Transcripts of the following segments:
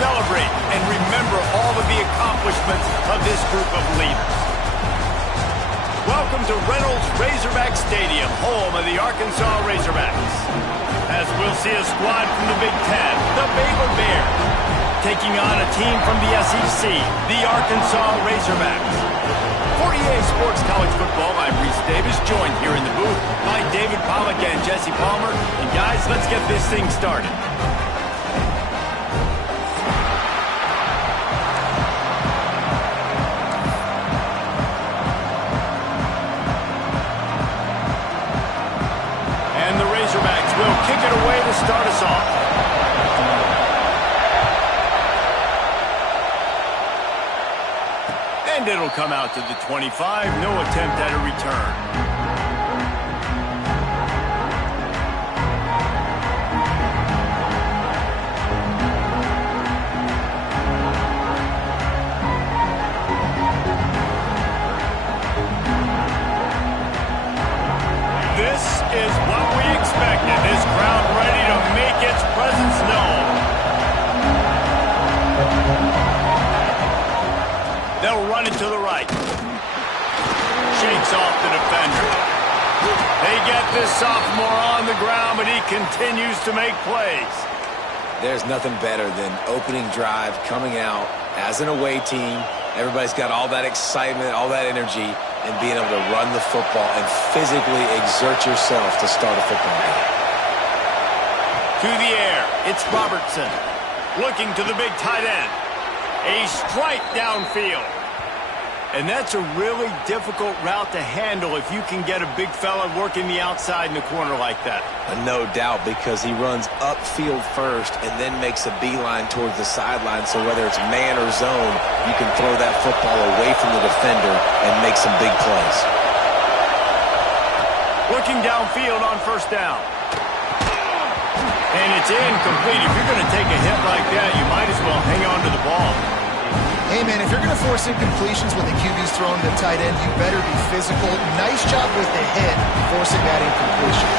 celebrate and remember all of the accomplishments of this group of leaders. Welcome to Reynolds Razorback Stadium, home of the Arkansas Razorbacks. As we'll see a squad from the Big Ten, the Baylor Bears, taking on a team from the SEC, the Arkansas Razorbacks. For EA Sports College Football, I'm Reese Davis, joined here in the booth by David Pollack and Jesse Palmer. And guys, let's get this thing started. And the Razorbacks will kick it away to start us off. And it'll come out to the 25. No attempt at a return. This is what we expected. This crowd ready to make its presence known. They'll run it to the right. Shakes off the defender. They get this sophomore on the ground, but he continues to make plays. There's nothing better than opening drive, coming out as an away team. Everybody's got all that excitement, all that energy, and being able to run the football and physically exert yourself to start a football game. To the air, it's Robertson. Looking to the big tight end. A strike downfield. And that's a really difficult route to handle if you can get a big fella working the outside in the corner like that. No doubt, because he runs upfield first and then makes a beeline towards the sideline. So whether it's man or zone, you can throw that football away from the defender and make some big plays. Looking downfield on first down. And it's incomplete. If you're going to take a hit like that, you might as well hang on to the ball. Hey, man, if you're going to force incompletions when the QB's throwing to the tight end, you better be physical. Nice job with the hit, forcing that incompletion.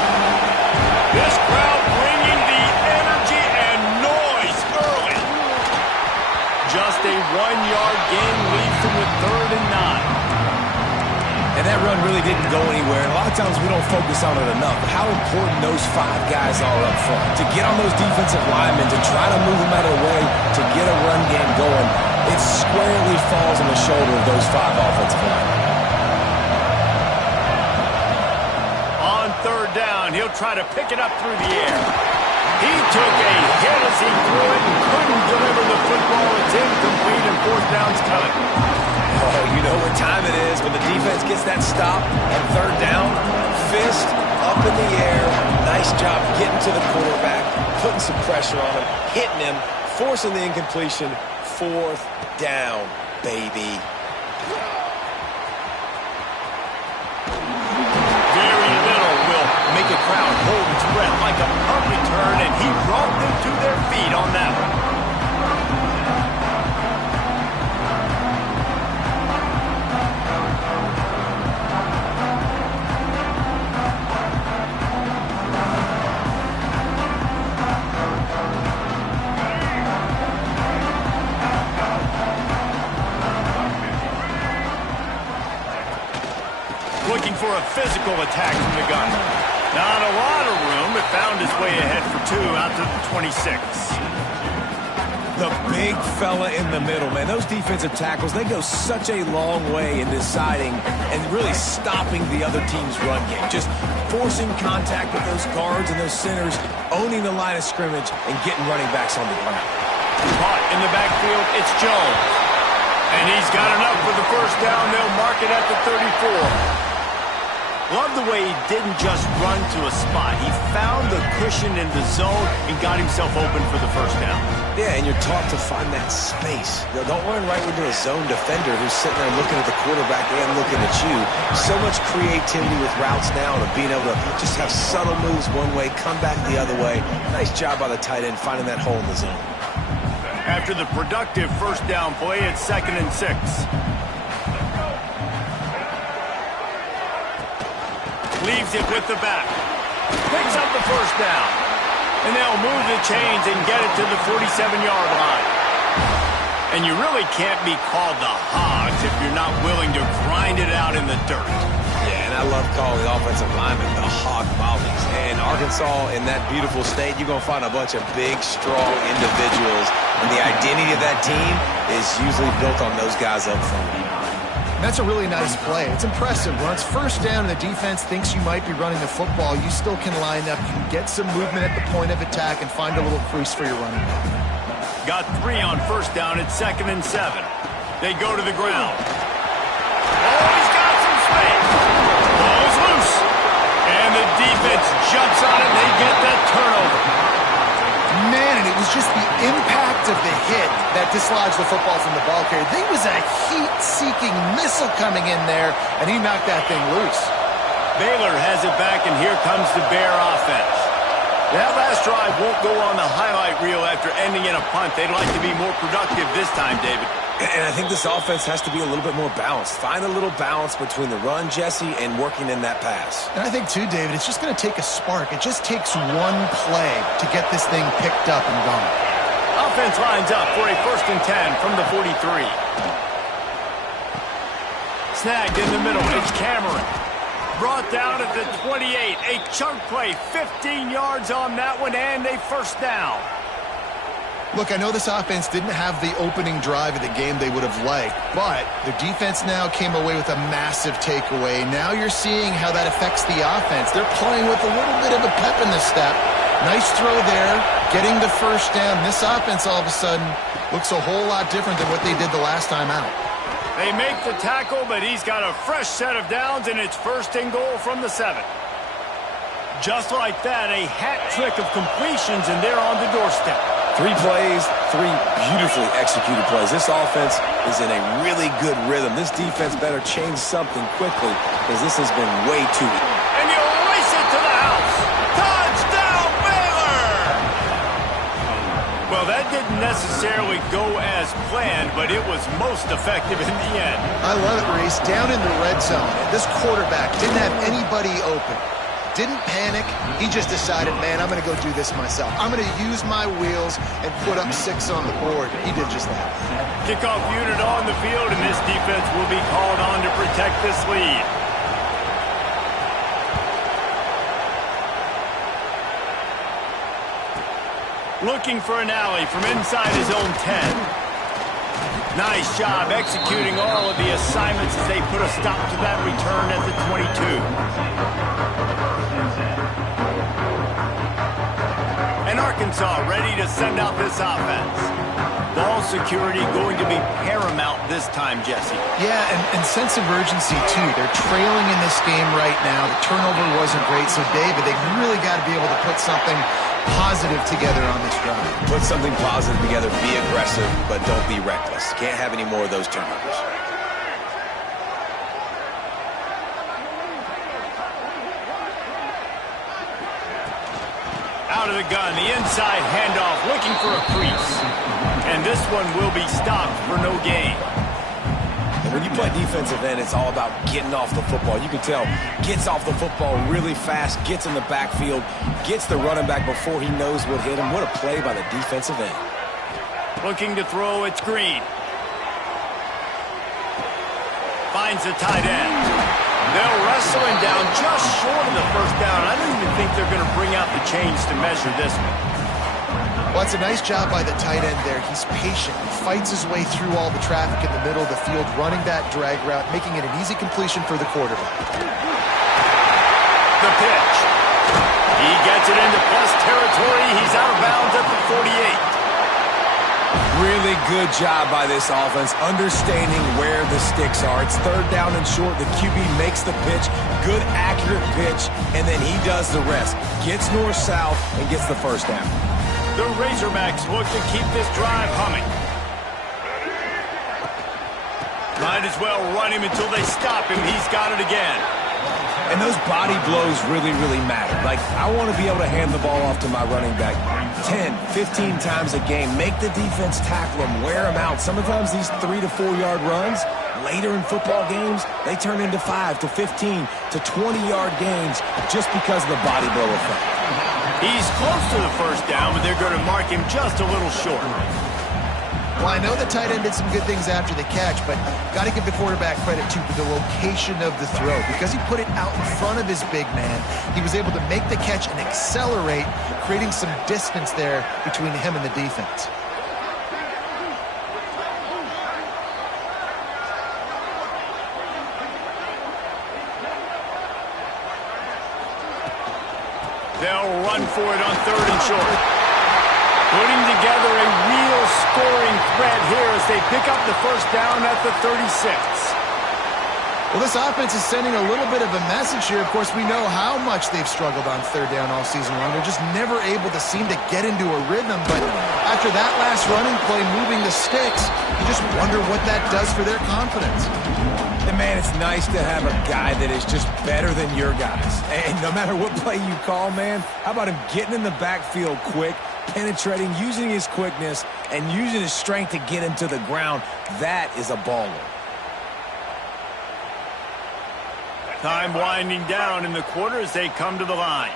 This crowd bringing the energy and noise early. Just a 1-yard gain leads them with 3rd and 9. And that run really didn't go anywhere. And a lot of times we don't focus on it enough. How important those 5 guys are up front. To get on those defensive linemen, to try to move them out of the way, to get a run game going, it squarely falls on the shoulder of those 5 offensive linemen. On 3rd down, he'll try to pick it up through the air. He took a hit as he threw it and couldn't deliver the football. It's incomplete and 4th down's coming. Oh, you know what time it is when the defense gets that stop on 3rd down. Fist up in the air. Nice job getting to the quarterback, putting some pressure on him, hitting him, forcing the incompletion. 4th down, baby. Very little will make a crowd hold its breath like a punt return, and he brought them to their feet on that one. Looking for a physical attack from the gun. Not a lot of room, but found his way ahead for 2 out to the 26. The big fella in the middle, man. Those defensive tackles, they go such a long way in deciding and really stopping the other team's run game. Just forcing contact with those guards and those centers, owning the line of scrimmage, and getting running backs on the ground. Caught in the backfield, it's Jones. And he's got enough for the 1st down. They'll mark it at the 34. Love the way he didn't just run to a spot. He found the cushion in the zone and got himself open for the 1st down. Yeah, and you're taught to find that space. You know, don't run right into a zone defender who's sitting there looking at the quarterback and looking at you. So much creativity with routes now and being able to just have subtle moves one way, come back the other way. Nice job by the tight end finding that hole in the zone. After the productive 1st down play, it's 2nd and 6. Leaves it with the back. Picks up the 1st down. And they'll move the chains and get it to the 47-yard line. And you really can't be called the Hogs if you're not willing to grind it out in the dirt. Yeah, and I love calling the offensive linemen the hog mollies. And Arkansas, in that beautiful state, you're going to find a bunch of big, strong individuals. And the identity of that team is usually built on those guys up front. That's a really nice play. It's impressive. When it's first down and the defense thinks you might be running the football, you still can line up. You can get some movement at the point of attack and find a little crease for your running back. Got 3 on first down at 2nd and 7. They go to the ground. Oh, he's got some space. Ball's loose. And the defense jumps on it, and they get that turnover. Man, and it was just the impact of the hit that dislodged the football from the ball carrier. There was a heat-seeking missile coming in there, and he knocked that thing loose. Baylor has it back, and here comes the Bear offense. That last drive won't go on the highlight reel after ending in a punt. They'd like to be more productive this time, David. And I think this offense has to be a little bit more balanced. Find a little balance between the run, Jesse, and working in that pass. And I think, too, David, it's just going to take a spark. It just takes one play to get this thing picked up and going. Offense lines up for a 1st and 10 from the 43. Snagged in the middle. It's Cameron. Brought down at the 28. A chunk play. 15 yards on that one, and a 1st down. Look, I know this offense didn't have the opening drive of the game they would have liked, but the defense now came away with a massive takeaway. Now you're seeing how that affects the offense. They're playing with a little bit of a pep in the step. Nice throw there, getting the 1st down. This offense all of a sudden looks a whole lot different than what they did the last time out. They make the tackle, but he's got a fresh set of downs, and it's 1st and goal from the 7. Just like that, a hat trick of completions, and they're on the doorstep. 3 plays, 3 beautifully executed plays. This offense is in a really good rhythm. This defense better change something quickly because this has been way too easy. And you race it to the house. Touchdown, Baylor! Well, that didn't necessarily go as planned, but it was most effective in the end. I love it, Reese. Down in the red zone, this quarterback didn't have anybody open. Didn't panic. He just decided, man, I'm going to go do this myself. I'm going to use my wheels and put up 6 on the board. He did just that. Kickoff unit on the field, and this defense will be called on to protect this lead. Looking for an alley from inside his own 10. Nice job executing all of the assignments as they put a stop to that return at the 22. And Arkansas ready to send out this offense. Ball security going to be paramount this time, Jesse. Yeah, and sense of urgency, too. They're trailing in this game right now. The turnover wasn't great, so David, they really got to be able to put something positive together on this drive. Put something positive together, be aggressive, but don't be reckless. Can't have any more of those turnovers. Out of the gun, the inside handoff, looking for a crease. And this one will be stopped for no gain. And when you play defensive end, it's all about getting off the football. You can tell, gets off the football really fast, gets in the backfield, gets the running back before he knows what hit him. What a play by the defensive end. Looking to throw, it's Green. Finds the tight end. They'll wrestle him down just short of the 1st down. I don't even think they're going to bring out the chains to measure this one. Well, it's a nice job by the tight end there. He's patient. He fights his way through all the traffic in the middle of the field, running that drag route, making it an easy completion for the quarterback. The pitch. He gets it into plus territory. He's out of bounds at the 48. Really good job by this offense, understanding where the sticks are. It's 3rd down and short. The QB makes the pitch, good, accurate pitch, and then he does the rest. Gets north-south and gets the 1st down. The Razorbacks look to keep this drive humming. Might as well run him until they stop him. He's got it again. And those body blows really, really matter. Like, I want to be able to hand the ball off to my running back 10, 15 times a game. Make the defense tackle him, wear him out. Sometimes these 3 to 4 yard runs, later in football games, they turn into 5 to 15 to 20-yard gains just because of the body blow effect. He's close to the 1st down, but they're going to mark him just a little short. Well, I know the tight end did some good things after the catch, but got to give the quarterback credit, too, for the location of the throw. Because he put it out in front of his big man, he was able to make the catch and accelerate, creating some distance there between him and the defense. They'll run for it on 3rd and short. Putting together a real scoring threat here as they pick up the first down at the 36. Well, this offense is sending a little bit of a message here. Of course, we know how much they've struggled on 3rd down all season long. They're just never able to seem to get into a rhythm. But after that last running play, moving the sticks, you just wonder what that does for their confidence. And man, it's nice to have a guy that is just better than your guys. And no matter what play you call, man, how about him getting in the backfield quick, penetrating, using his quickness, and using his strength to get him to the ground? That is a baller. Time winding down in the quarter as they come to the line.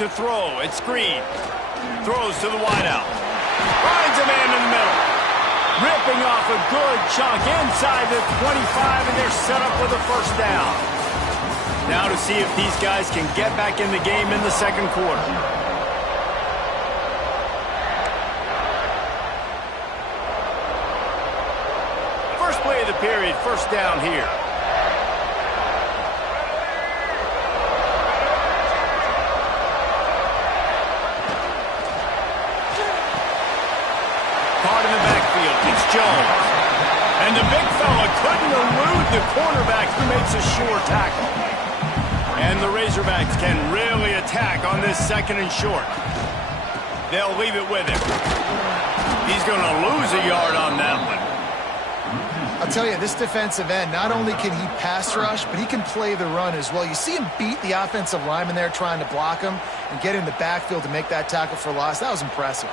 To throw, it's Green. Throws to the wideout. Finds a man in the middle. Ripping off a good chunk inside the 25, and they're set up with a first down. Now to see if these guys can get back in the game in the second quarter. First play of the period, first down here. Caught in the backfield, it's Jones. And the big fella couldn't elude the cornerback who makes a sure tackle. And the Razorbacks can really attack on this 2nd and short. They'll leave it with him. He's going to lose a yard on that one. I'll tell you, this defensive end, not only can he pass rush, but he can play the run as well. You see him beat the offensive lineman there trying to block him and get in the backfield to make that tackle for loss. That was impressive.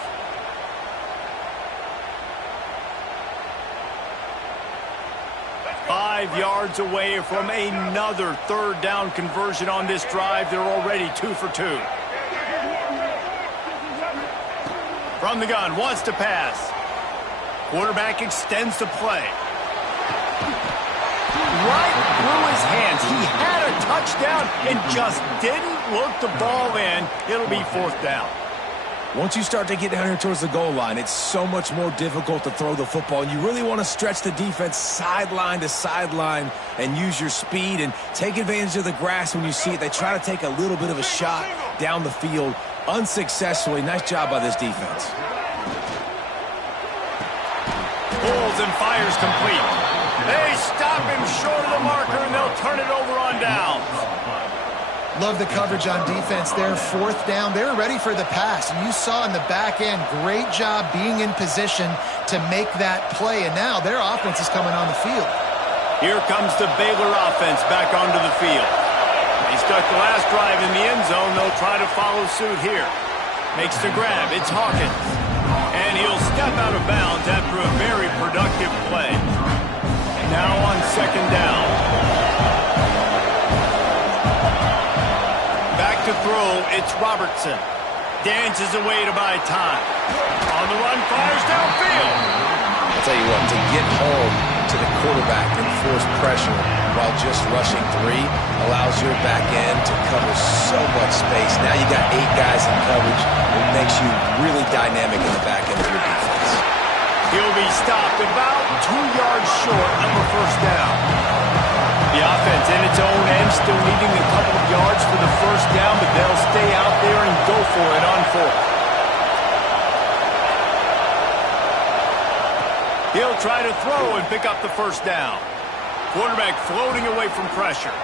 Yards away from another 3rd down conversion on this drive. They're already 2 for 2. From the gun, wants to pass. Quarterback extends the play. Right through his hands. He had a touchdown and just didn't look the ball in. It'll be 4th down. Once you start to get down here towards the goal line, it's so much more difficult to throw the football. And you really want to stretch the defense sideline to sideline and use your speed and take advantage of the grass when you see it. They try to take a little bit of a shot down the field unsuccessfully. Nice job by this defense. Pulls and fires complete. They stop him short of the marker, and they'll turn it over on downs. Love the coverage on defense there. 4th down. They were ready for the pass. And you saw in the back end, great job being in position to make that play. And now their offense is coming on the field. Here comes the Baylor offense back onto the field. They stuck the last drive in the end zone. They'll try to follow suit here. Makes the grab. It's Hawkins. And he'll step out of bounds after a very productive play. Now on 2nd down. To throw, it's Robertson. Dances away to buy time. On the run, fires downfield. I'll tell you what, to get home to the quarterback and force pressure while just rushing 3 allows your back end to cover so much space. Now you got 8 guys in coverage. It makes you really dynamic in the back end of your defense. He'll be stopped about 2 yards short of a first down. The offense in its own end still needing a couple of yards for the first down, but they'll stay out there and go for it on 4th. He'll try to throw and pick up the first down. Quarterback floating away from pressure.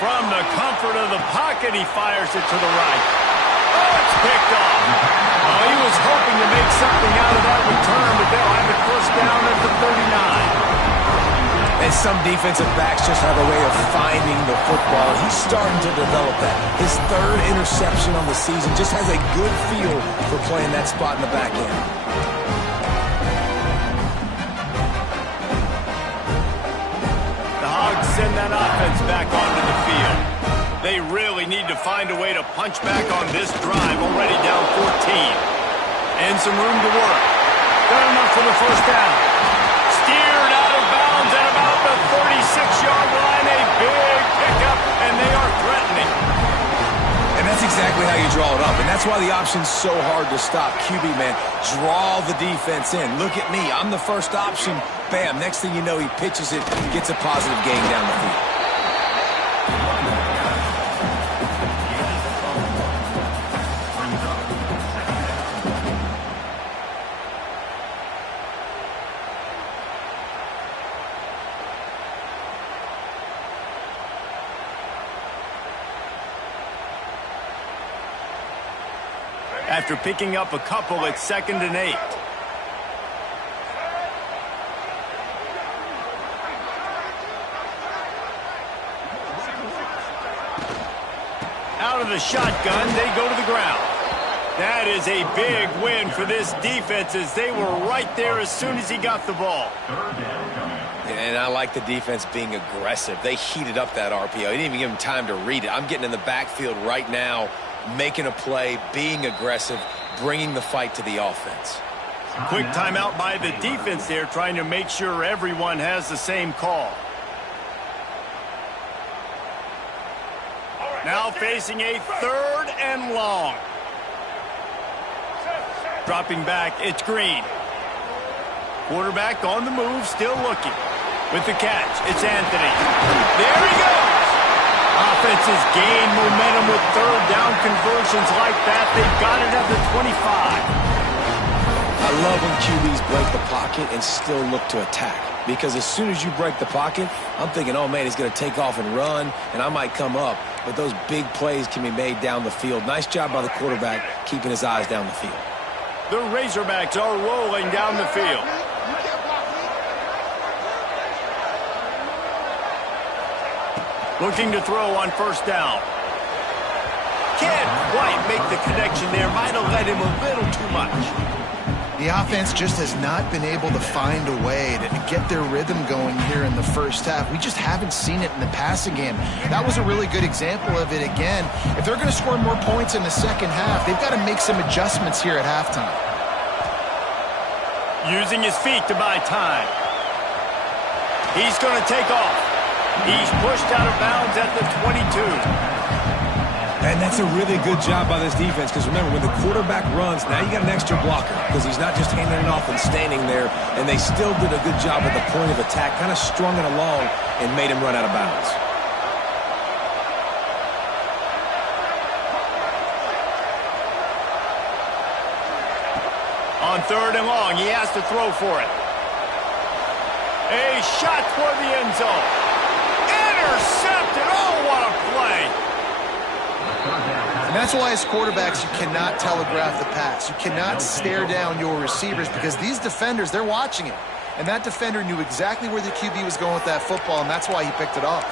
From the comfort of the pocket, he fires it to the right. Oh, it's picked off. Oh, he was hoping to make something out of that return, but they'll have it first down at the 39. And some defensive backs just have a way of finding the football. He's starting to develop that. His 3rd interception on the season just has a good feel for playing that spot in the back end. The Hogs send that offense back onto the field. They really need to find a way to punch back on this drive, already down 14. And some room to work. Got enough for the first down. Steered out of bounds at about the 36-yard line. A big pickup, and they are threatening. And that's exactly how you draw it up. And that's why the option's so hard to stop. QB, man, draw the defense in. Look at me. I'm the first option. Bam. Next thing you know, he pitches it, gets a positive gain down the field. After picking up a couple, it's 2nd and 8. Out of the shotgun, they go to the ground. That is a big win for this defense as they were right there as soon as he got the ball. And I like the defense being aggressive. They heated up that RPO. He didn't even give him time to read it. I'm getting in the backfield right now, making a play, being aggressive, bringing the fight to the offense. Quick timeout by the defense there, trying to make sure everyone has the same call. Now facing a 3rd and long. Dropping back, it's Green. Quarterback on the move, still looking. With the catch, it's Anthony. There he goes! Offenses gain momentum with 3rd down conversions like that. They've got it at the 25. I love when QBs break the pocket and still look to attack. Because as soon as you break the pocket, I'm thinking, oh, man, he's going to take off and run, and I might come up. But those big plays can be made down the field. Nice job by the quarterback keeping his eyes down the field. The Razorbacks are rolling down the field. Looking to throw on 1st down. Can't quite make the connection there. Might have led him a little too much. The offense just has not been able to find a way to get their rhythm going here in the first half. We just haven't seen it in the passing game. That was a really good example of it again. If they're going to score more points in the second half, they've got to make some adjustments here at halftime. Using his feet to buy time. He's going to take off. He's pushed out of bounds at the 22. And that's a really good job by this defense because, remember, when the quarterback runs, now you got an extra blocker because he's not just handing it off and standing there, and they still did a good job at the point of attack, kind of strung it along and made him run out of bounds. On 3rd and long, he has to throw for it. A shot toward the end zone. Intercepted. Oh, what a play. And that's why as quarterbacks you cannot telegraph the pass. You cannot stare down your receivers because these defenders, they're watching it. And that defender knew exactly where the QB was going with that football, and that's why he picked it off.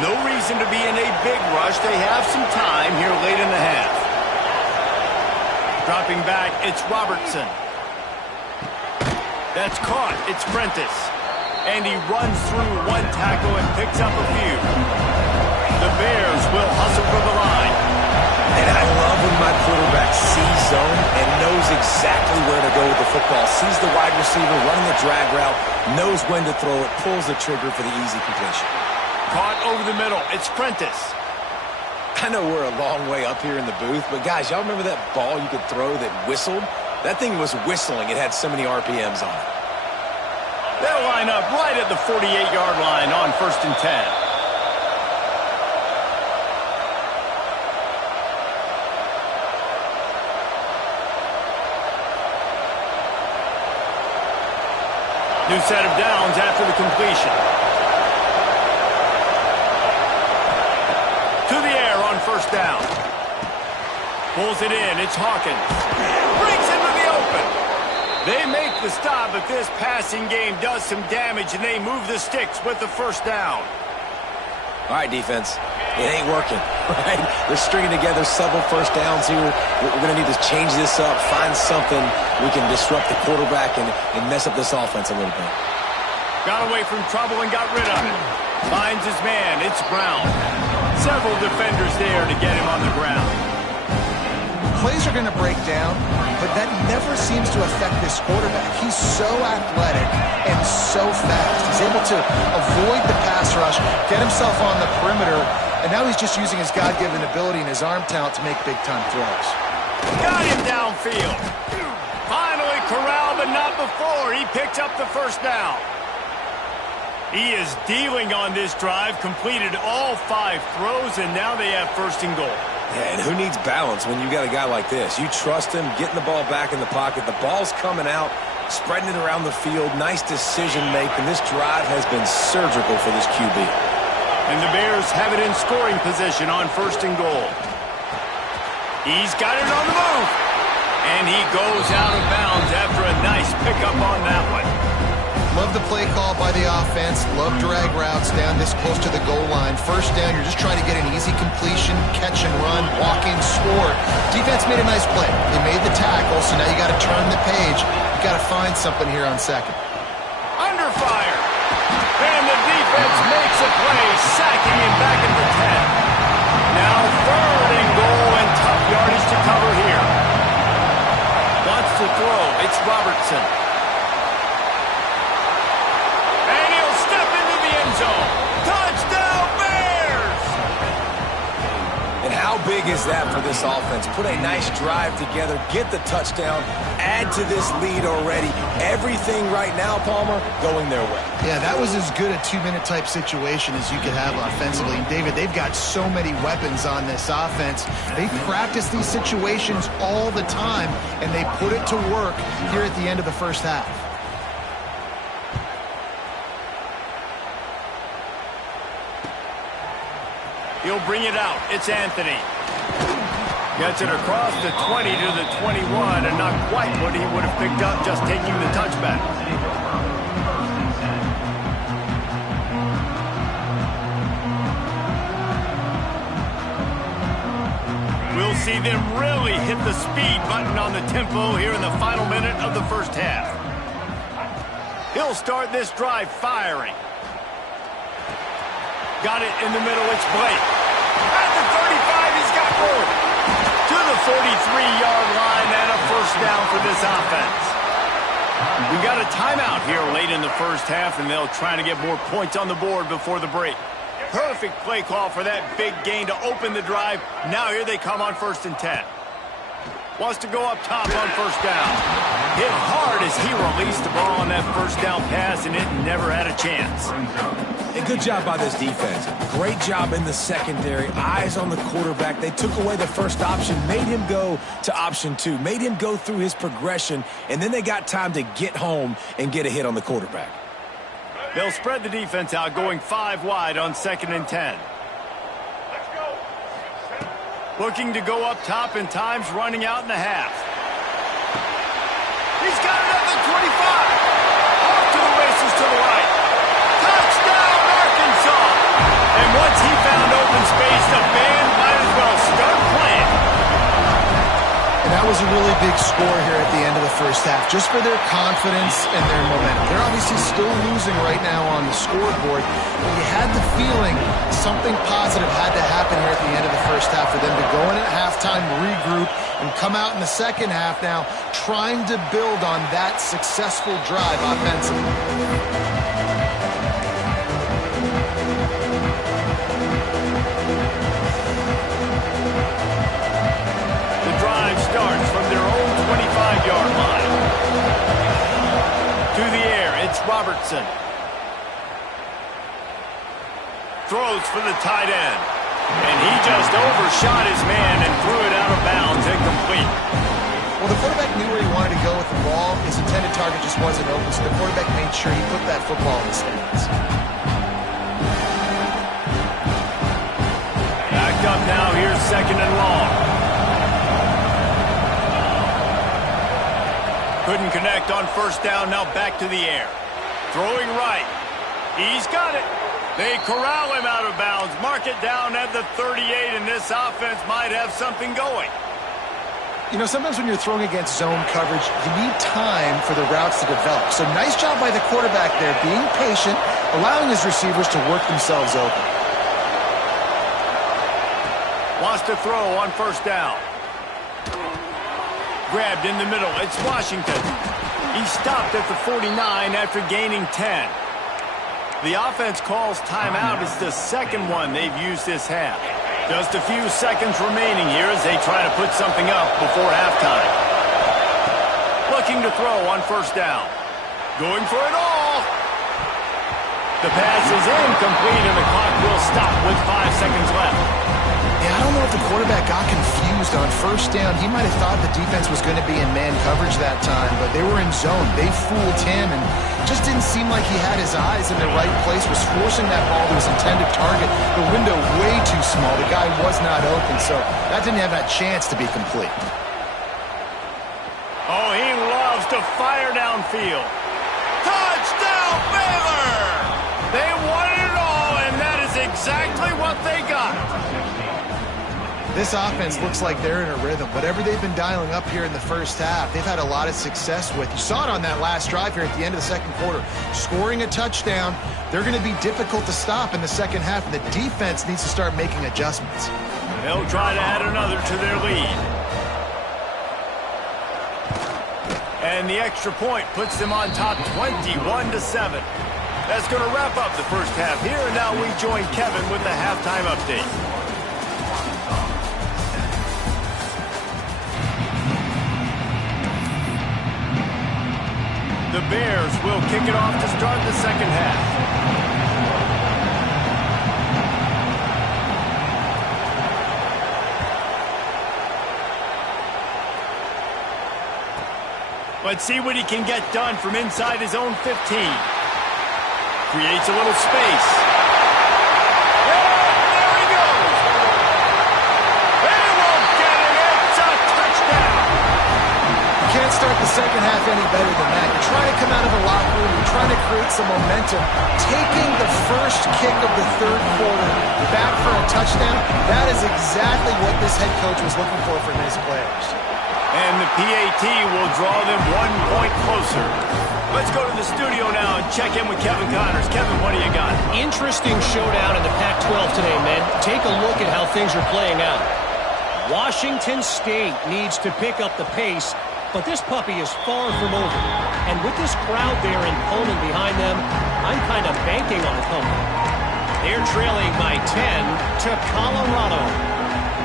No reason to be in a big rush. They have some time here late in the half. Dropping back, it's Robertson. That's caught. It's Prentice. And he runs through one tackle and picks up a few. The Bears will hustle for the line. And I love when my quarterback sees zone and knows exactly where to go with the football. Sees the wide receiver running the drag route, knows when to throw it, pulls the trigger for the easy completion. Caught over the middle. It's Prentice. I know we're a long way up here in the booth, but guys, y'all remember that ball you could throw that whistled? That thing was whistling. It had so many RPMs on it. They'll line up right at the 48-yard line on 1st and 10. New set of downs after the completion. To the air on 1st down. Pulls it in. It's Hawkins. Breaks into the open. They make the stop, but this passing game does some damage, and they move the sticks with the 1st down. All right, defense. It ain't working, right? They're stringing together several first downs here. We're going to need to change this up, find something we can disrupt the quarterback and mess up this offense a little bit. Got away from trouble and got rid of it. Finds his man. It's Brown. Several defenders there to get him on the ground. Plays are going to break down, but that never seems to affect this quarterback. He's so athletic and so fast. He's able to avoid the pass rush, get himself on the perimeter, and now he's just using his God-given ability and his arm talent to make big-time throws. Got him downfield. Finally corralled, but not before. He picked up the first down. He is dealing on this drive, completed all 5 throws, and now they have first and goal. Yeah, and who needs balance when you got a guy like this? You trust him, getting the ball back in the pocket. The ball's coming out, spreading it around the field. Nice decision-making. This drive has been surgical for this QB. And the Bears have it in scoring position on first and goal. He's got it on the move. And he goes out of bounds after a nice pickup on that one. Love the play call by the offense. Love drag routes down this close to the goal line. First down, you're just trying to get an easy completion, catch and run, walk in, score. Defense made a nice play. They made the tackle, so now you got to turn the page. You got to find something here on second. Under fire. And the defense makes a play, sacking him back at the 10. Now third and goal and tough yardage to cover here. Wants to throw. It's Robertson. Touchdown, Bears! And how big is that for this offense? Put a nice drive together, get the touchdown, add to this lead already. Everything right now, Palmer, going their way. Yeah, that was as good a 2-minute type situation as you could have offensively. And David, they've got so many weapons on this offense. They practice these situations all the time, and they put it to work here at the end of the first half. He'll bring it out. It's Anthony. Gets it across the 20 to the 21, and not quite what he would have picked up just taking the touchback. We'll see them really hit the speed button on the tempo here in the final minute of the first half. He'll start this drive firing. Got it in the middle, it's Blake. At the 35, he's got room. To the 43-yard line and a first down for this offense. We got a timeout here late in the first half, and they'll try to get more points on the board before the break. Perfect play call for that big gain to open the drive. Now here they come on 1st and 10. Wants to go up top on first down. Hit hard as he released the ball on that first down pass, and it never had a chance. A good job by this defense. Great job in the secondary. Eyes on the quarterback. They took away the first option, made him go to option 2, made him go through his progression, and then they got time to get home and get a hit on the quarterback. They'll spread the defense out, going 5 wide on 2nd and 10. Looking to go up top, and time's running out in the half. He's got it at the 25. Off to the races to the right. Touchdown, Arkansas! And once he found open space, the band might as well start playing. And that was a really big score here at the end of the first half, just for their confidence and their momentum. They're obviously still losing right now on the scoreboard, but you had the feeling something positive had to happen here at the end of the first half for them to go in at halftime, regroup, and come out in the second half now trying to build on that successful drive offensively. Starts from their own 25-yard line. To the air, it's Robertson. Throws for the tight end. And he just overshot his man and threw it out of bounds, incomplete. Well, the quarterback knew where he wanted to go with the ball. His intended target just wasn't open, so the quarterback made sure he put that football in his hands. Backed up now, here's 2nd and long. Couldn't connect on first down, now back to the air. Throwing right. He's got it. They corral him out of bounds. Mark it down at the 38, and this offense might have something going. You know, sometimes when you're throwing against zone coverage, you need time for the routes to develop. So nice job by the quarterback there, being patient, allowing his receivers to work themselves open. Wants to throw on first down. Grabbed in the middle. It's Washington. He stopped at the 49 after gaining 10. The offense calls timeout. It's the second one they've used this half. Just a few seconds remaining here as they try to put something up before halftime. Looking to throw on first down. Going for it all. The pass is incomplete and the clock will stop with 5 seconds left. Yeah, I don't know if the quarterback got confused on first down. He might have thought the defense was going to be in man coverage that time, but they were in zone. They fooled him and just didn't seem like he had his eyes in the right place, was forcing that ball to his intended target. The window way too small. The guy was not open, so that didn't have that chance to be complete. Oh, he loves to fire downfield. Touchdown, Baylor! They won it all, and that is exactly what they got. This offense looks like they're in a rhythm. Whatever they've been dialing up here in the first half, they've had a lot of success with. You saw it on that last drive here at the end of the second quarter. Scoring a touchdown, they're going to be difficult to stop in the second half, and the defense needs to start making adjustments. They'll try to add another to their lead. And the extra point puts them on top 21-7. That's going to wrap up the first half here, and now we join Kevin with the halftime update. The Bears will kick it off to start the second half. Let's see what he can get done from inside his own 15. Creates a little space. There he goes. They won't get it. It's a touchdown. Can't start the second half any better than that. You're trying to come out of the locker room. You're trying to create some momentum. Taking the first kick of the third quarter back for a touchdown, that is exactly what this head coach was looking for from his players. And the PAT will draw them 1 point closer. Let's go to the studio now and check in with Kevin Connors. Kevin, what do you got? Interesting showdown in the Pac-12 today, men. Take a look at how things are playing out. Washington State needs to pick up the pace, but this puppy is far from over. And with this crowd there in Pullman behind them, I'm kind of banking on a comeback. They're trailing by 10 to Colorado.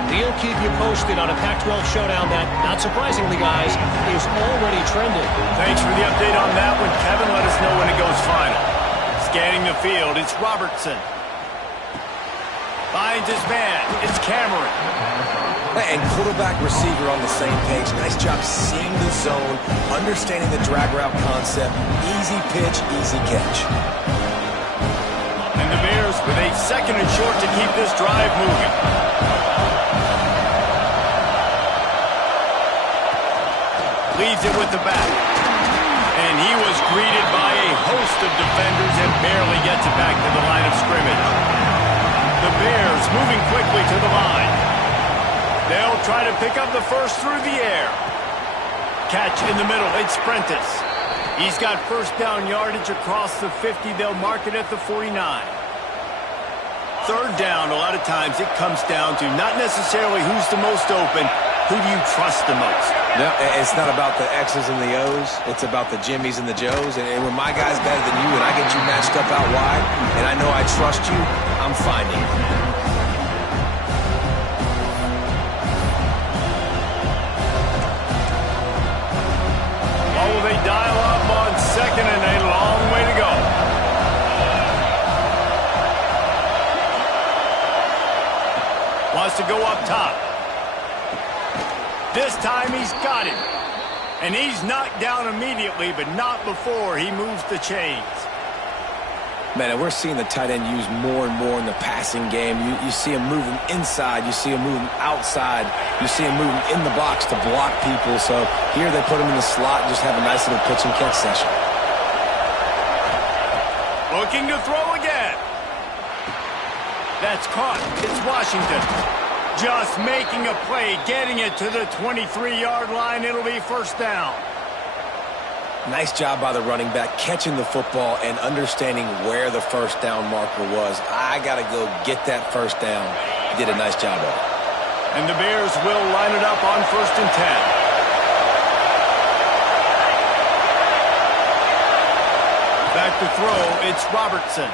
We'll keep you posted on a Pac-12 showdown that, not surprisingly, guys, is already trending. Thanks for the update on that one, Kevin. Let us know when it goes final. Scanning the field, it's Robertson. Finds his man. It's Cameron. And quarterback receiver on the same page. Nice job seeing the zone, understanding the drag route concept. Easy pitch, easy catch. And the Bears with a second and short to keep this drive moving. Leads it with the back. And he was greeted by a host of defenders and barely gets it back to the line of scrimmage. The Bears moving quickly to the line. They'll try to pick up the first through the air. Catch in the middle. It's Prentice. He's got first down yardage across the 50. They'll mark it at the 49. Third down, a lot of times it comes down to not necessarily who's the most open, who do you trust the most? No, it's not about the X's and the O's. It's about the Jimmys and the Joes. And when my guy's better than you and I get you matched up out wide and I know I trust you, I'm finding it. What will they dial up on second and a long way to go? Wants to go up top. This time he's got it. And he's knocked down immediately, but not before he moves the chains. Man, and we're seeing the tight end used more and more in the passing game. You see him moving inside. You see him moving outside. You see him moving in the box to block people. So here they put him in the slot and just have a nice little pitch and catch session. Looking to throw again. That's caught. It's Washington. Just making a play, getting it to the 23-yard line. It'll be first down. Nice job by the running back catching the football and understanding where the first down marker was. I got to go get that first down. He did a nice job of it. And the Bears will line it up on 1st and 10. Back to throw, it's Robertson.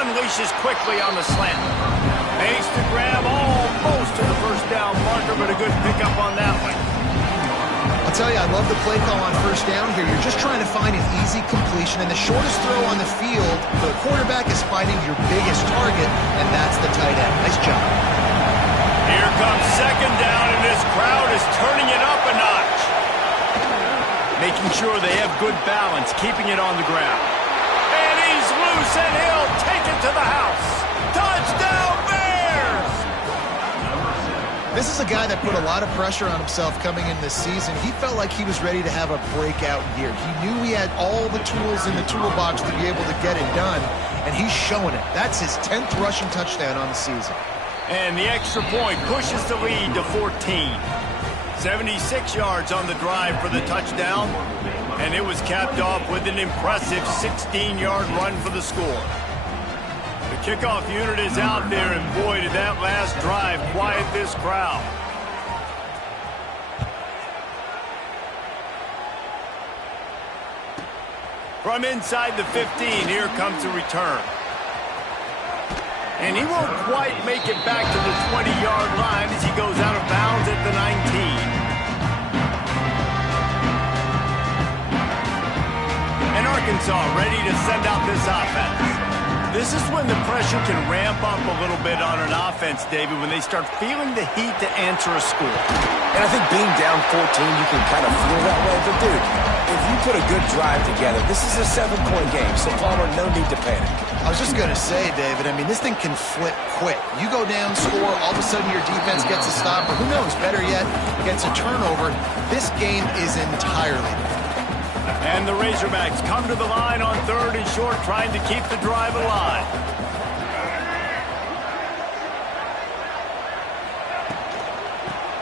Unleashes quickly on the slant. Makes the grab almost to the first down marker, but a good pickup on that one. I'll tell you, I love the play call on first down here. You're just trying to find an easy completion, and the shortest throw on the field, the quarterback is finding your biggest target, and that's the tight end. Nice job. Here comes second down, and this crowd is turning it up a notch. Making sure they have good balance, keeping it on the ground. And he's loose, and he'll take it to the house. Touchdown, Bears! This is a guy that put a lot of pressure on himself coming in this season. He felt like he was ready to have a breakout year. He knew he had all the tools in the toolbox to be able to get it done, and he's showing it. That's his 10th rushing touchdown on the season. And the extra point pushes the lead to 14. 76 yards on the drive for the touchdown, and it was capped off with an impressive 16-yard run for the score. The kickoff unit is out there, and boy, did that last drive quiet this crowd. From inside the 15, here comes the return. And he won't quite make it back to the 20-yard line as he goes out of bounds at the 19. And Arkansas ready to send out this offense. This is when the pressure can ramp up a little bit on an offense, David, when they start feeling the heat to answer a score. And I think being down 14, you can kind of feel that way. But, dude, if you put a good drive together, this is a 7-point game, so Palmer, no need to panic. I was just going to say, David, I mean, this thing can flip quick. You go down, score, all of a sudden your defense gets a stop, or who knows, better yet, gets a turnover. This game is entirely different. And the Razorbacks come to the line on 3rd and short, trying to keep the drive alive.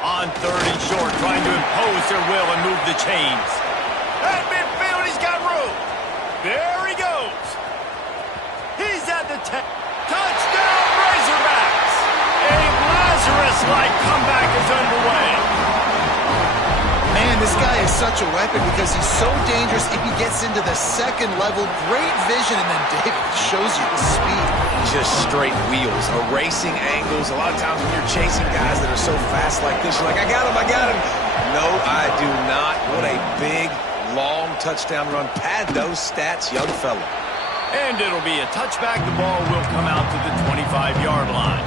On 3rd and short, trying to impose their will and move the chains. At midfield, he's got room. There he goes. He's at the 10. Touchdown, Razorbacks! A Lazarus-like comeback is underway. Man, this guy is such a weapon because he's so dangerous if he gets into the second level. Great vision, and then David shows you the speed. Just straight wheels, erasing angles. A lot of times when you're chasing guys that are so fast like this, you're like, I got him, I got him. No, I do not. What a big, long touchdown run. Pad those stats, young fella. And it'll be a touchback. The ball will come out to the 25-yard line.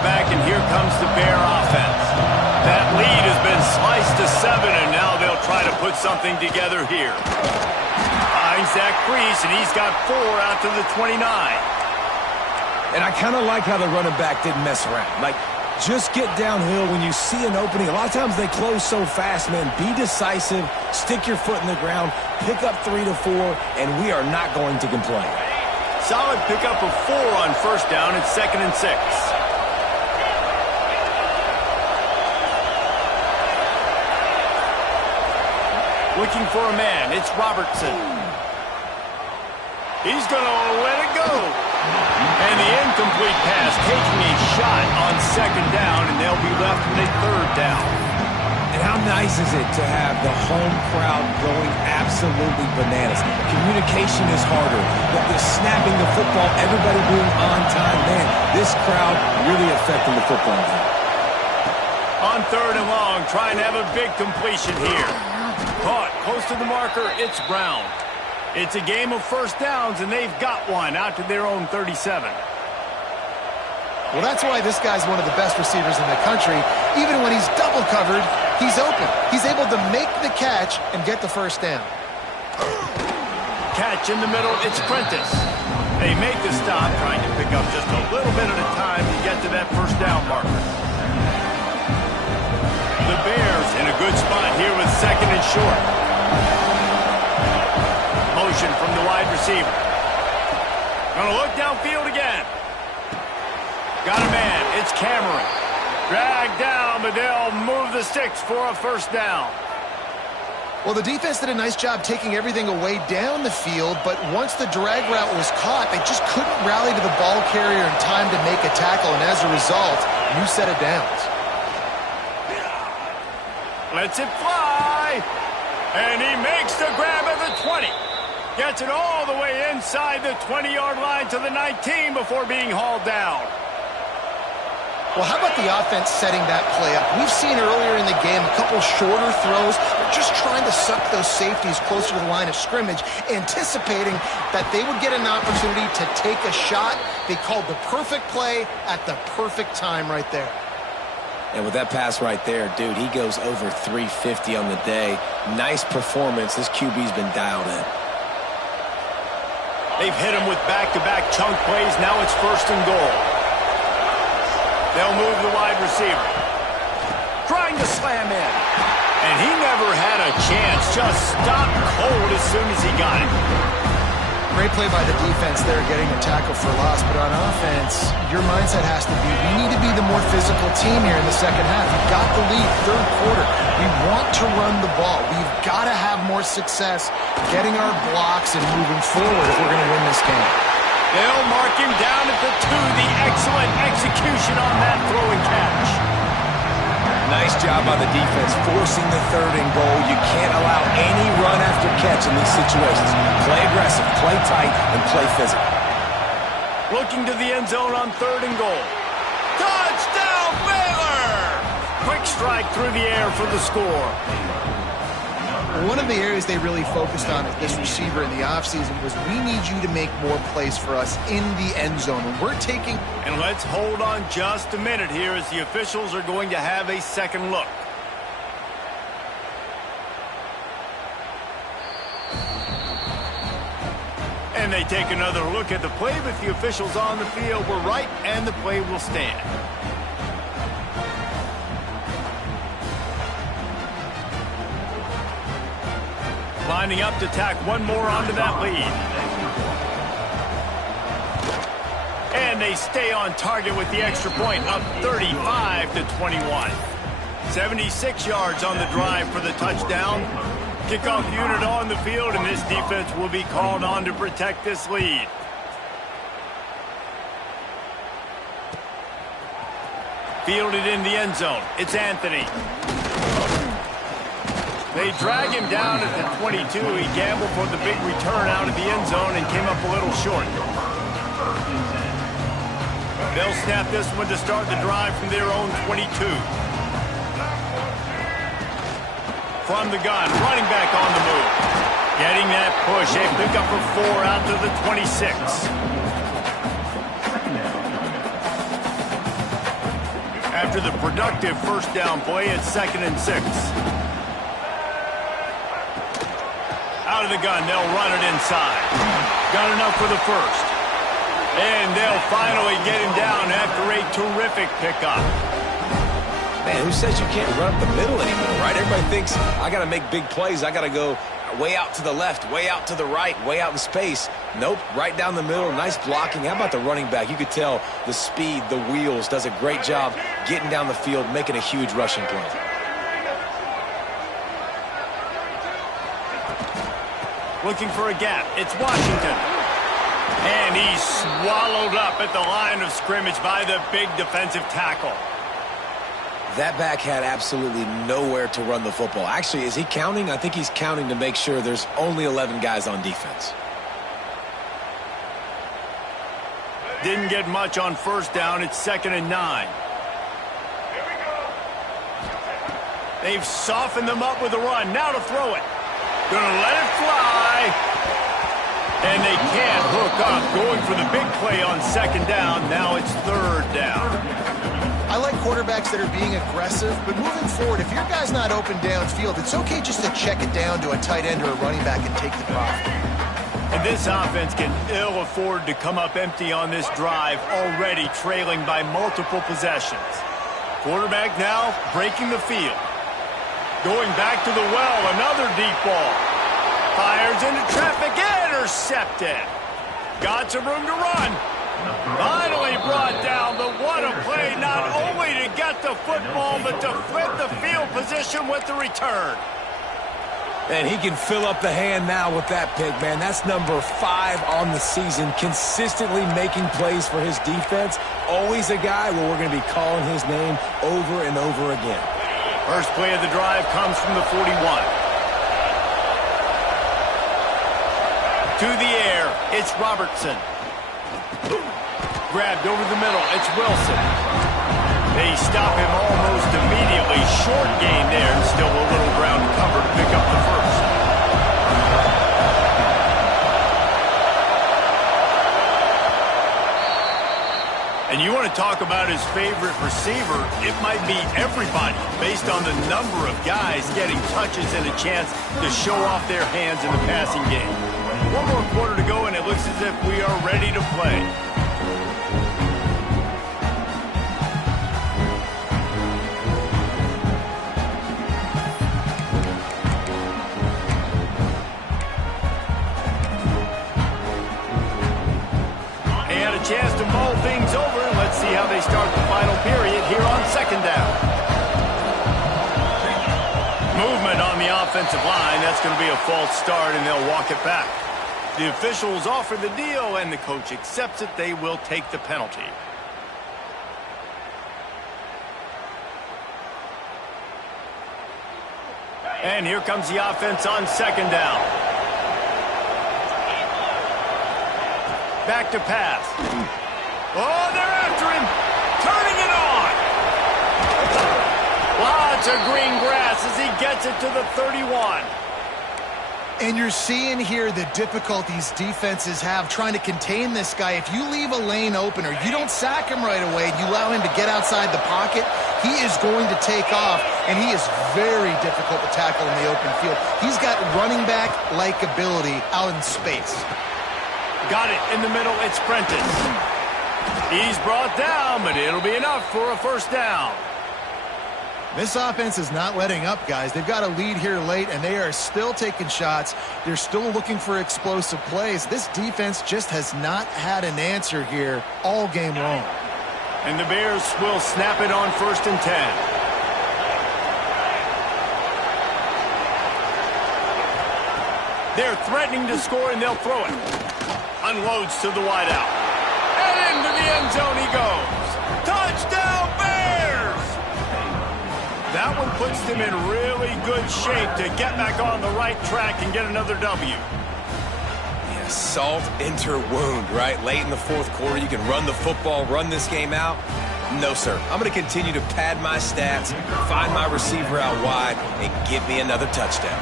Back, and here comes the Bear offense. That lead has been sliced to 7, and now they'll try to put something together here. Finds Zach Priest, and he's got 4 out to the 29. And I kind of like how the running back didn't mess around. Like, just get downhill when you see an opening. A lot of times they close so fast, man. Be decisive, stick your foot in the ground, pick up 3 to 4, and we are not going to complain. Solid pickup of 4 on first down. It's 2nd and 6. Looking for a man. It's Robertson. He's going to let it go. And the incomplete pass taking a shot on 2nd down, and they'll be left with a 3rd down. And how nice is it to have the home crowd going absolutely bananas? Communication is harder. The snapping the football, everybody being on time. Man, this crowd really affecting the football game. On 3rd and long, trying to have a big completion here. Caught close to the marker, it's Brown. It's a game of first downs, and they've got one out to their own 37. Well, that's why this guy's one of the best receivers in the country. Even when he's double covered, he's open. He's able to make the catch and get the first down. catch in the middle. It's Prentice. They make the stop, trying to pick up just a little bit at a time to get to that first down marker. The Bears in a good spot here with second and short. Motion from the wide receiver. Gonna look downfield again. Got a man. It's Cameron. Dragged down, but they'll move the sticks for a first down. Well, the defense did a nice job taking everything away down the field, but once the drag route was caught, they just couldn't rally to the ball carrier in time to make a tackle, and as a result, new set of downs. Lets it fly, and he makes the grab at the 20. Gets it all the way inside the 20-yard line to the 19 before being hauled down. Well, how about the offense setting that play up? We've seen earlier in the game a couple shorter throws. They're just trying to suck those safeties closer to the line of scrimmage, anticipating that they would get an opportunity to take a shot. They called the perfect play at the perfect time right there. And with that pass right there, dude, he goes over 350 on the day. Nice performance. This QB's been dialed in. They've hit him with back-to-back chunk plays. Now it's first and goal. They'll move the wide receiver. Trying to slam in. And he never had a chance. Just stopped cold as soon as he got it. Great play by the defense there, getting a tackle for loss. But on offense, your mindset has to be, we need to be the more physical team here in the second half. We've got the lead, third quarter. We want to run the ball. We've got to have more success getting our blocks and moving forward if we're going to win this game. They'll mark him down at the 2. The excellent execution on that throw and catch. Nice job by the defense forcing the third and goal. You can't allow any run after catch in these situations. Play aggressive, play tight, and play physical. Looking to the end zone on third and goal. Touchdown, Baylor! Quick strike through the air for the score. One of the areas they really focused on as this receiver in the offseason was, we need you to make more plays for us in the end zone. And we're taking... And let's hold on just a minute here as the officials are going to have a second look. And they take another look at the play, but the officials on the field were right, and the play will stand. Lining up to tack one more onto that lead. And they stay on target with the extra point, up 35-21. 76 yards on the drive for the touchdown. Kickoff unit on the field, and this defense will be called on to protect this lead. Fielded in the end zone. It's Anthony. They drag him down at the 22. He gambled for the big return out of the end zone and came up a little short. They'll snap this one to start the drive from their own 22. From the gun, running back on the move. Getting that push. A pickup of 4 out to the 26. After the productive first down play, it's 2nd and 6. Out of the gun, they'll run it inside. Got enough for the first. And they'll finally get him down after a terrific pickup. Man, who says you can't run up the middle anymore, right? Everybody thinks, I got to make big plays. I got to go way out to the left, way out to the right, way out in space. Nope, right down the middle. Nice blocking. How about the running back? You could tell the speed, the wheels, does a great job getting down the field, making a huge rushing play. Looking for a gap. It's Washington. And he's swallowed up at the line of scrimmage by the big defensive tackle. That back had absolutely nowhere to run the football. Actually, is he counting? I think he's counting to make sure there's only 11 guys on defense. Didn't get much on first down. It's 2nd and 9. They've softened them up with a run. Now to throw it. Gonna let it fly. And they can't hook up. Going for the big play on 2nd down. Now it's 3rd down. I like quarterbacks that are being aggressive, but moving forward, if your guy's not open downfield, it's okay just to check it down to a tight end or a running back and take the profit. And this offense can ill afford to come up empty on this drive, already trailing by multiple possessions. Quarterback now breaking the field. Going back to the well, another deep ball. Fires into traffic, intercepted. Got some room to run. Finally brought down, but what a play, not only to get the football, but to flip the field position with the return. And he can fill up the hand now with that pick, man. That's number 5 on the season, consistently making plays for his defense. Always a guy where we're going to be calling his name over and over again. First play of the drive comes from the 41. To the air, it's Robertson. Grabbed over the middle, it's Wilson. They stop him almost immediately. Short gain there, and still a little ground to cover to pick up the first. And you want to talk about his favorite receiver, it might be everybody, based on the number of guys getting touches and a chance to show off their hands in the passing game. One more quarter to go, and it looks as if we are ready to play. Chance to mull things over. Let's see how they start the final period here on second down. Movement on the offensive line. That's going to be a false start, and they'll walk it back. The officials offer the deal, and the coach accepts it. They will take the penalty. And here comes the offense on second down. Back to pass. Oh, they're after him. Turning it on. Lots of green grass as he gets it to the 31. And you're seeing here the difficulties defenses have trying to contain this guy. If you leave a lane open or you don't sack him right away, you allow him to get outside the pocket, he is going to take off, and he is very difficult to tackle in the open field. He's got running back-like ability out in space. Got it in the middle. It's Prentice. He's brought down, but it'll be enough for a first down. This offense is not letting up, guys. They've got a lead here late, and they are still taking shots. They're still looking for explosive plays. This defense just has not had an answer here all game long. And the Bears will snap it on 1st and 10. They're threatening to score, and they'll throw it. Unloads to the wideout. And into the end zone he goes. Touchdown, Bears! That one puts them in really good shape to get back on the right track and get another W. Yeah, salt into wound, right? Late in the 4th quarter, you can run the football, run this game out. No, sir. I'm going to continue to pad my stats, find my receiver out wide, and give me another touchdown.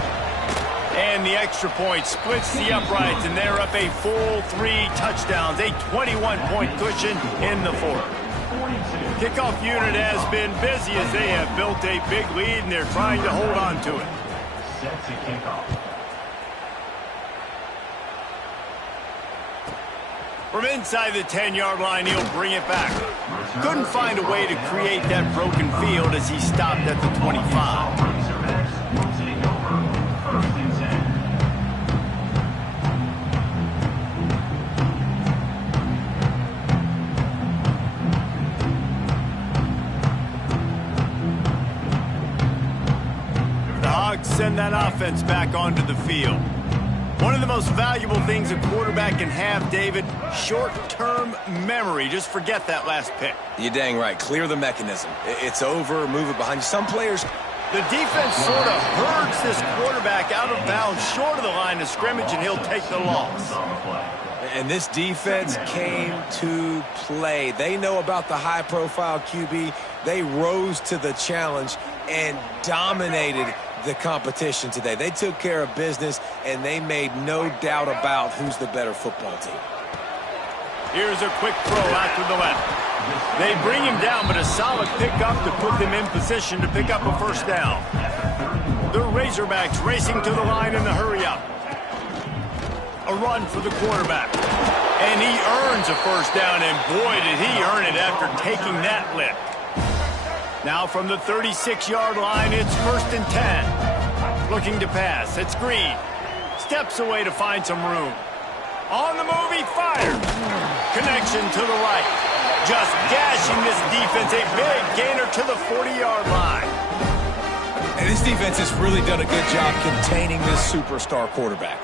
And the extra point splits the uprights, and they're up a full 3 touchdowns, a 21-point cushion in the 4th. Kickoff unit has been busy as they have built a big lead, and they're trying to hold on to it. Set to kick off. From inside the 10-yard line, he'll bring it back. Couldn't find a way to create that broken field as he stopped at the 25. Send that offense back onto the field. One of the most valuable things a quarterback can have, David, short-term memory. Just forget that last pick. You're dang right. Clear the mechanism. It's over, move it behind you. Some players... The defense sort of herds this quarterback out of bounds short of the line of scrimmage, and he'll take the loss. And this defense came to play. They know about the high-profile QB. They rose to the challenge and dominated the competition today. They took care of business, and they made no doubt about who's the better football team. Here's a quick throw out to the left. They bring him down, but a solid pickup to put them in position to pick up a first down. The Razorbacks racing to the line in the hurry-up. A run for the quarterback. And he earns a first down, and boy, did he earn it after taking that lick. Now from the 36-yard line, it's 1st and 10. Looking to pass. It's Green. Steps away to find some room. On the move, he fires. Connection to the right. Just gashing this defense. A big gainer to the 40-yard line. And this defense has really done a good job containing this superstar quarterback.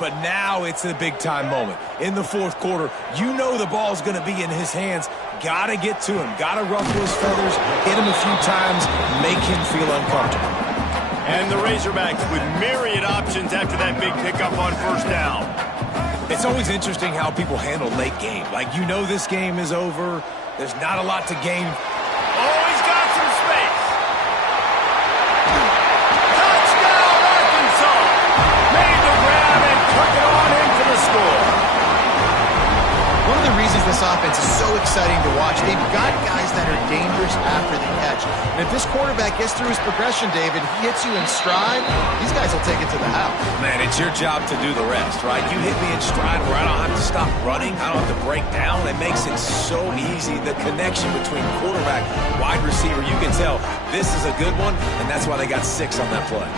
But now it's a big-time moment. In the fourth quarter, you know the ball's going to be in his hands. Got to get to him. Got to ruffle his feathers, hit him a few times, make him feel uncomfortable. And the Razorbacks with myriad options after that big pickup on first down. It's always interesting how people handle late game. You know this game is over. There's not a lot to gain. Oh, he's got some space. Touchdown, Arkansas. Made the grab and took it on in for the score. One of the reasons this offense is so exciting to watch, they've got guys that are dangerous after the catch. And if this quarterback gets through his progression, David, he hits you in stride, these guys will take it to the house. Man, it's your job to do the rest, right? You hit me in stride where I don't have to stop running. I don't have to break down. It makes it so easy. The connection between quarterback, wide receiver, you can tell this is a good one, and that's why they got 6 on that play.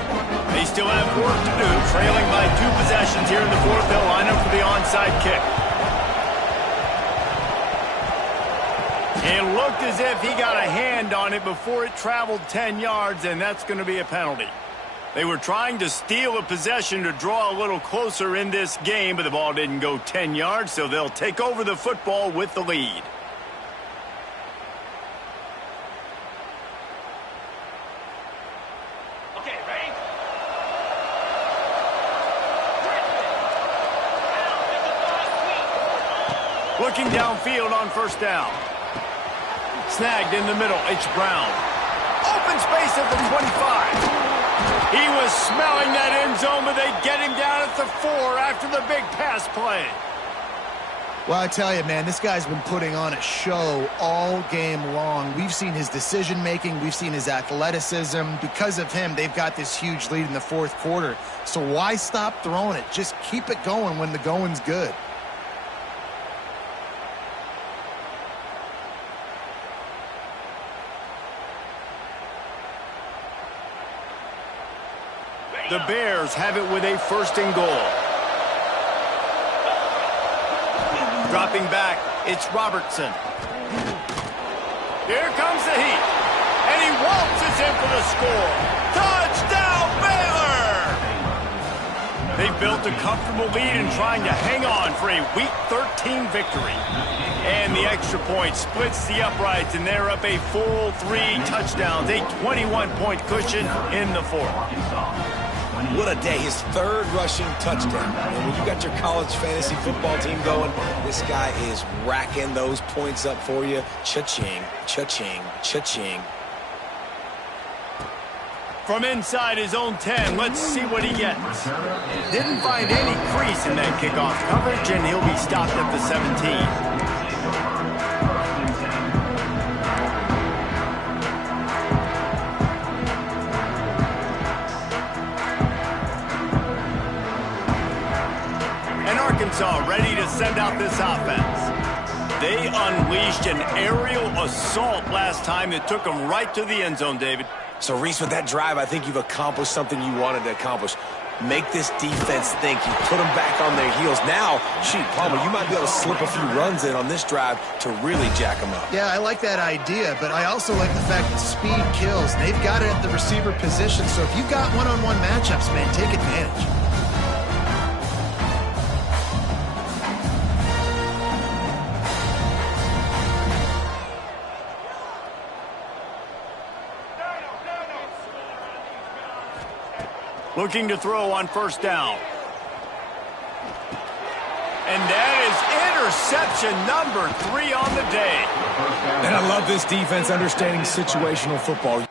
They still have work to do, trailing by 2 possessions here in the fourth. They'll line up for the onside kick. It looked as if he got a hand on it before it traveled 10 yards, and that's going to be a penalty. They were trying to steal a possession to draw a little closer in this game, but the ball didn't go 10 yards, so they'll take over the football with the lead. Okay, ready? Looking downfield on first down. Snagged in the middle. It's Brown. Open space at the 25. He was smelling that end zone, but they get him down at the 4 after the big pass play. Well, I tell you, man, this guy's been putting on a show all game long. We've seen his decision-making. We've seen his athleticism. Because of him, they've got this huge lead in the fourth quarter. So why stop throwing it? Just keep it going when the going's good. The Bears have it with a 1st and goal. Dropping back, it's Robertson. Here comes the heat. And he waltzes in for the score. Touchdown, Baylor! They built a comfortable lead and trying to hang on for a Week 13 victory. And the extra point splits the uprights, and they're up a full 3 touchdowns, a 21-point cushion in the fourth. What a day. His 3rd rushing touchdown. And when you got your college fantasy football team going, this guy is racking those points up for you. Cha-ching, cha-ching, cha-ching. From inside his own 10, let's see what he gets. Didn't find any crease in that kickoff coverage, and he'll be stopped at the 17. Arkansas ready to send out this offense. They unleashed an aerial assault last time that took them right to the end zone, David. So, Reese, with that drive, I think you've accomplished something you wanted to accomplish. Make this defense think. You put them back on their heels. Now, Palmer, you might be able to slip a few runs in on this drive to really jack them up. Yeah, I like that idea, but I also like the fact that speed kills. They've got it at the receiver position, so if you've got one-on-one matchups, man, take advantage. Looking to throw on first down. And that is interception number 3 on the day. And I love this defense understanding situational football.